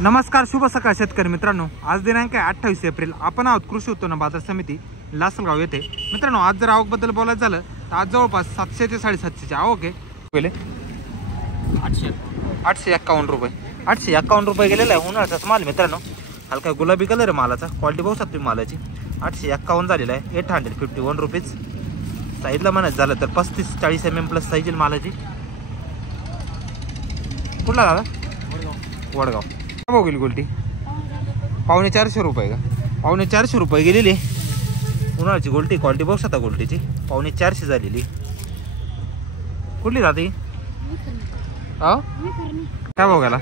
नमस्कार, शुभ सकाळ शेतकरी मित्रांनो। आज दिनांक आहे 28 एप्रिल। आपण आहोत कृषी उत्पन्न बाजार समिती लासलगाव येथे। मित्रांनो, आज जर आवक बद्दल बोलायचं झालं तर आज जवळपास 700 ते 750 ची आवक आहे। पहिले 851 रुपये 851 रुपये गेलेला आहे उन्हाळ्याचा माल मित्रांनो। हलका गुलाबी कलर आहे मालाचा, क्वालिटी बहुत साधी मालाची। 851 झालेला आहे, 851 रुपीज। साईजला म्हणायचं झालं तर 35-40 mm प्लस साईज मालाची। कुठला दादा? वडगाव। काय गेली गोल्टी? 450 रुपये का? 450 रुपये गेलेली उन्हाळ्याची गोल्टी। क्वालिटी बघू शकता गोल्टीची, 450 झालेली। कुठली राहते? काय भाव गेला?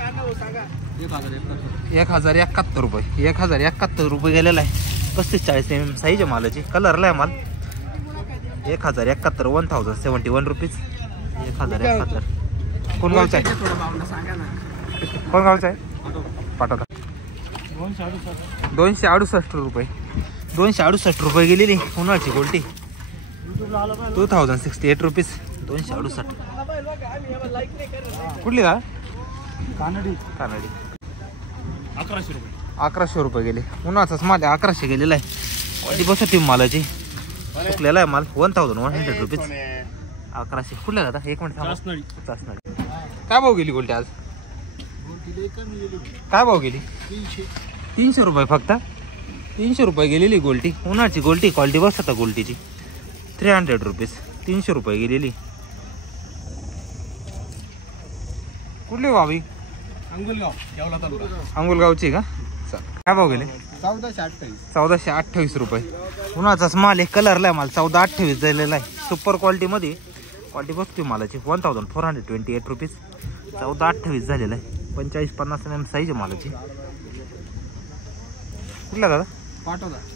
1071 रुपये 1071 रुपये गेलेला आहे। 35-40 mm साईज मालाची, कलरला आहे माल। 1071 1071 रुपीज 1071। कोण गावचा आहे? कोण गावचा आहे? पाठवता। 268 रुपये 268 रुपये गेलेली उन्हाळ्याची गोल्टी। 2068 रुपीज 268। कुठली का? कानडी 1100 रुपये गेले उन्हाळ्याचाच माल आहे। 1100 गेलेला आहे, क्वालिटी बसती मालाची। सुकलेला आहे माल। 1100 रुपीज 1100। कुठल्या दादा? एक मिनिट थांबा। काय भाव गेली गोल्टी आज? काय भाव गेली? 300 रुपये फक्त 300 रुपये गेलेली गोल्टी उन्हाळ्याची गोल्टी। क्वालिटी बस आता गोल्टीची। 300 रुपीज 300 रुपये गेलेली। कुठली भावी? अंगुलगावची का? काय भाव गेले? 1428 रुपये उन्हाळ्याचाच माल आहे, कलरला माल। 1428 झालेला आहे, सुपर क्वालिटी मध्ये। क्वालिटी बसती मालाची। 1428 रुपीज 1428 झालेला आहे। 45-50 mm साईज मालाची। कुठला दादा?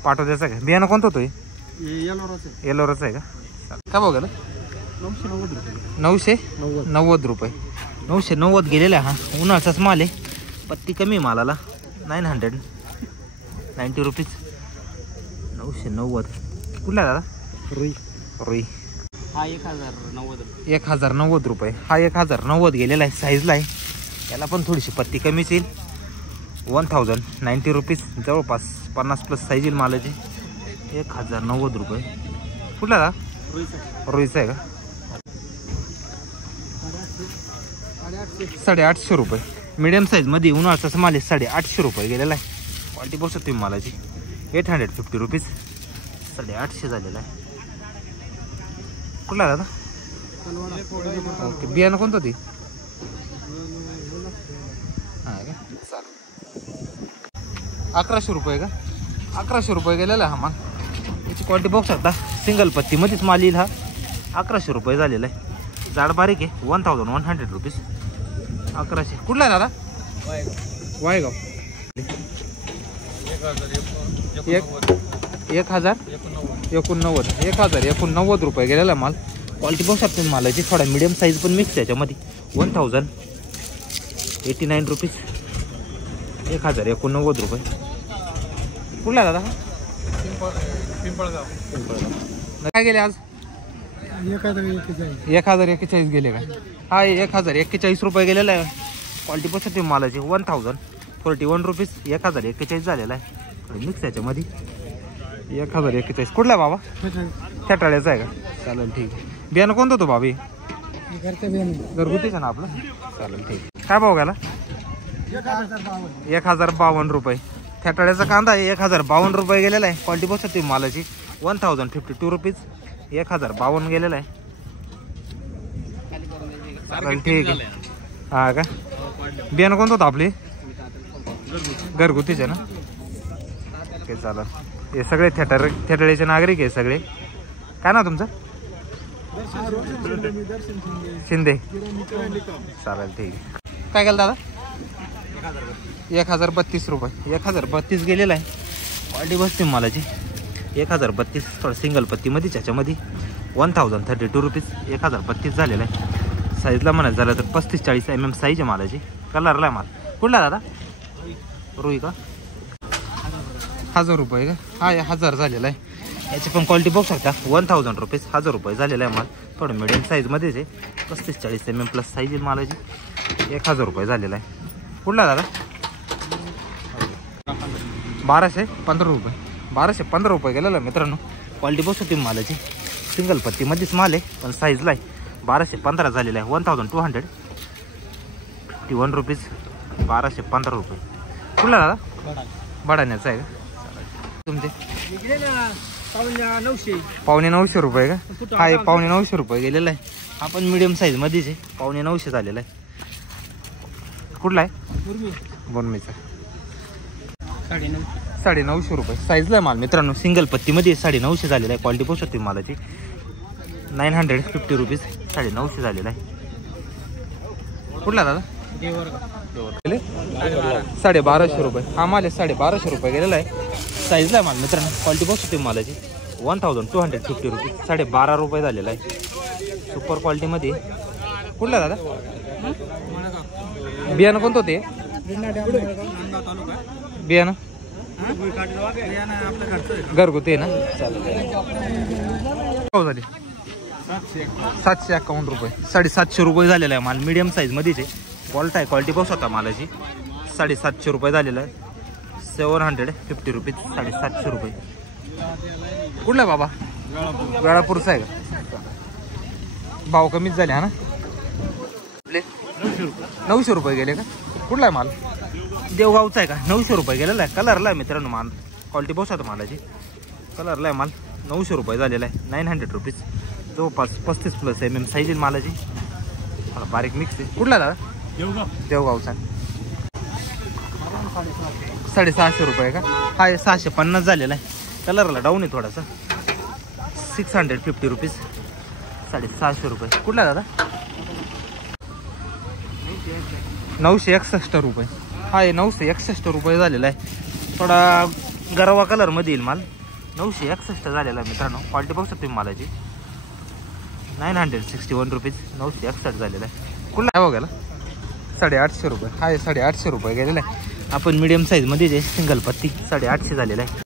पाठवद्याचा का? बियाणं कोणतं होतं? येलोराचं आहे का? काय भाव गेलं? 990 रुपये 990 गेलेला हा उन्हाळ्याचाच माल आहे। पत्ती कमी मालाला। 990 रुपीज 990। कुठला दादा? रुई हा 1090 1090 रुपये हा 1090 गेलेला आहे, साईजला आहे। याला पण थोडीशी पत्ती कमीच येईल। 1090 रुपीज जवळपास 50 प्लस साईज येईल मालाची। 1090 रुपये। कुठला का? रुईचा आहे का? 850 रुपये मीडियम साईज मध्ये उन्हाळ्याचाच माल आहे। 850 रुपये गेलेला आहे, क्वालिटी बघू शकतो मालाची। 850 रुपीज 850 झालेला आहे। कुठला दादा? ओके, बियाणं कोणतं ते? हा का? चालेल। 1100 रुपये का? 1100 रुपये गेलेला आहे हा माल। याची क्वालिटी बघू शकता, सिंगल पत्ती मध्येच माल येईल हा। 1100 रुपये झालेला आहे, जाड बारीक आहे। 1100 रुपीज 1100। कुठला आहे दादा? वायगाव। 1089 रुपये गेलेला माल। क्वालिटी बघू शकता मालाची, थोडा मिडियम साईज पण मिक्स आहे याच्यामध्ये। 1089 रुपीज 1089 रुपये। कुठला दादा? पिंपळगाव। काय गेले आज? 1041 गेले का? हा 1041 रुपये गेलेला आहे, क्वालिटी बघू शकता मालाची। 1041 रुपीज 1041 झालेला आहे, मिक्स याच्यामध्ये। 1041। कुठला आहे बाबा? खेटाळ्याचा आहे का? चालेल, ठीक आहे। बियाणं कोणतं होतं बाबी? घरगुतीच ना आपलं? चालेल, ठीक आहे। काय भाव गेला? 1052 रुपये खेटाळ्याचा कांदा आहे। 1052 रुपये गेलेला आहे, क्वालिटी बघू शकते मालाची। 1052 रुपीज 1052 गेलेला आहे। चालेल, ठीक आहे। हा का? बियाणं कोणतं होतं आपली? घरगुतीच आहे ना? ओके, चालेल। हे सगळे खेटाळ्याचे नागरिक आहे सगळे। काय ना तुमचं? शिंदे। चालेल, ठीक आहे। काय केलं दादा? 1032 रुपये 1032 गेलेला आहे, क्वालिटी बसते मालाची। 1032 थोडं सिंगल पत्ती मध्ये त्याच्यामध्ये। 1032 रुपीज 1032 झालेला आहे। साईजला म्हणायचं झालं तर 35-40 mm साईज आहे मालाची, कलरला आहे माल। कुठला दादा? रुई का? 1000 रुपये का? हा 1000 झालेला आहे। याची पण क्वालिटी बघू शकता। 1000 रुपीज 1000 रुपये झालेला आहे माल। थोडं मिडियम साईजमध्येच आहे, 35-40 mm प्लस साईज आहे मालाची। 1000 रुपये झालेला आहे। कुठला दादा? 1215 रुपये. 1215 रुपये गेलेला मित्रांनो. क्वालिटी बस होती मालाची. सिंगल पत्तीमध्येच माल आहे पण साईजला आहे. 1215 झालेला आहे. 1251 रुपीज. 1215 रुपये. कुठला दादा? बडाण्याचा आहे का तुमचे? 950 रुपये का? हा 950 रुपये गेलेला आहे. हा पण मिडियम साईज मध्येच आहे. 950 झालेला आहे. कुठला आहे? बोनमीचा. 950 रुपये साईजला आहे माल मित्रांनो. सिंगल पत्तीमध्ये 950 झालेला आहे. क्वालिटी पोस्ट होती मालाची. 950 रुपीज. 950 झालेला आहे. कुठला दादा? 1250 रुपये. हा माल 1250 रुपये गेलेला आहे. साईजला आहे माल मित्रांनो. क्वालिटी पोस्ट होती मालाची. 1250 रुपीज. 12.5 रुपये झालेला आहे. सुपर क्वालिटीमध्ये. कुठला दादा? बियाणं कोणतं होते? बियाणं घरगुती ना. चालेल. झाले 751 रुपये. 750 रुपये झालेला आहे माल. मीडियम साईज मध्येच आहे. क्वालिटी आहे. क्वालिटी बस होता मालाची. 750 रुपये झालेला आहे. 750 रुपीज. 750 रुपये. कुठला बाबा? वेळापूरचा आहे का? भाव कमीच झाले हा ना. 900 रुपये गेले का? कुठला आहे माल? देवगावचा आहे का? 900 रुपये गेलेला आहे. कलरला आहे मित्रांनो माल. क्वालिटी बस होता मालाची. कलरला आहे माल. 900 रुपये झालेला आहे. 900 रुपीज. जवळपास 35+ MM साईज आहे मालाची. थोडा बारीक मिक्स आहे. कुठला दादा? देवगावचा. 650 रुपये का? हा 650 झालेला आहे. कलरला डाऊन आहे थोडासा. 650 रुपीज. 650 रुपये. कुठला दादा? 961 रुपये. हा 961 रुपये झालेला आहे. थोडा गरवा कलरमध्ये येईल माल. 961 झालेला आहे मित्रांनो. क्वालिटी बघू शकतो मालाची. 961 रुपीज. 961 झालेला आहे. कुठला आहे बघायला? 850 रुपये. हा 850 रुपये गेलेला आहे. आपण मिडियम साईजमध्ये जे सिंगल पत्ती 850 झालेला आहे.